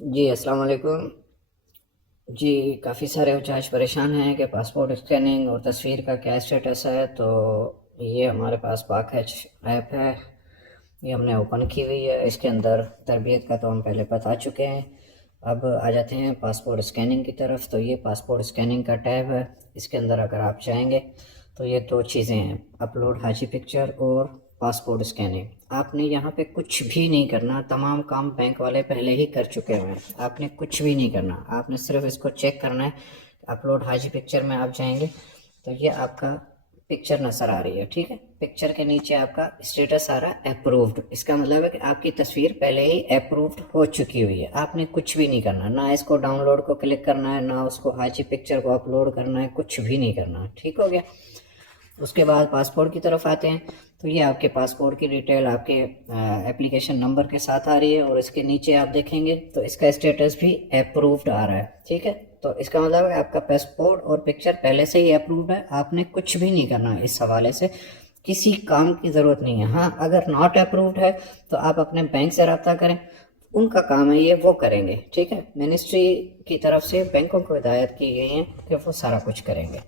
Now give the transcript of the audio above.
جی السلام علیکم۔ جی کافی سارے بچاج پریشان ہیں کہ پاسپورٹ اسکیننگ اور تصویر کا کیا اسٹیٹس ہے، تو یہ ہمارے پاس پاک ایچ ایپ ہے، یہ ہم نے اوپن کی ہوئی ہے۔ اس کے اندر تربیت کا تو ہم پہلے بتا چکے ہیں۔ اب آ جاتے ہیں پاسپورٹ اسکیننگ کی طرف، تو یہ پاسپورٹ اسکیننگ کا ٹیب ہے۔ اس کے اندر اگر آپ چاہیں گے تو یہ دو چیزیں ہیں، اپلوڈ حاجی پکچر اور پاسپورٹ اسکیننگ۔ آپ نے یہاں پہ کچھ بھی نہیں کرنا، تمام کام بینک والے پہلے ہی کر چکے ہوئے ہیں۔ آپ نے کچھ بھی نہیں کرنا، آپ نے صرف اس کو چیک کرنا ہے۔ اپلوڈ حاجی پکچر میں آپ جائیں گے تو یہ آپ کا پکچر نظر آ رہی ہے، ٹھیک ہے۔ پکچر کے نیچے آپ کا اسٹیٹس آ رہا ہے اپرووڈ، اس کا مطلب ہے کہ آپ کی تصویر پہلے ہی اپرووڈ ہو چکی ہوئی ہے۔ آپ نے کچھ بھی نہیں کرنا، نہ اس کو ڈاؤن لوڈ کو کلک کرنا ہے، نہ اس کو حاجی پکچر کو اپلوڈ کرنا ہے، کچھ بھی نہیں کرنا، ٹھیک ہو گیا۔ اس کے بعد پاسپورٹ کی طرف آتے ہیں، تو یہ آپ کے پاسپورٹ کی ڈیٹیل آپ کے اپلیکیشن نمبر کے ساتھ آ رہی ہے، اور اس کے نیچے آپ دیکھیں گے تو اس کا اسٹیٹس بھی اپرووڈ آ رہا ہے، ٹھیک ہے۔ تو اس کا مطلب ہے آپ کا پاسپورٹ اور پکچر پہلے سے ہی اپرووڈ ہے، آپ نے کچھ بھی نہیں کرنا، اس حوالے سے کسی کام کی ضرورت نہیں ہے۔ ہاں اگر ناٹ اپرووڈ ہے تو آپ اپنے بینک سے رابطہ کریں، ان کا کام ہے، یہ وہ کریں گے، ٹھیک ہے۔ منسٹری کی طرف سے بینکوں کو ہدایت کی گئی ہیں کہ وہ سارا کچھ کریں گے۔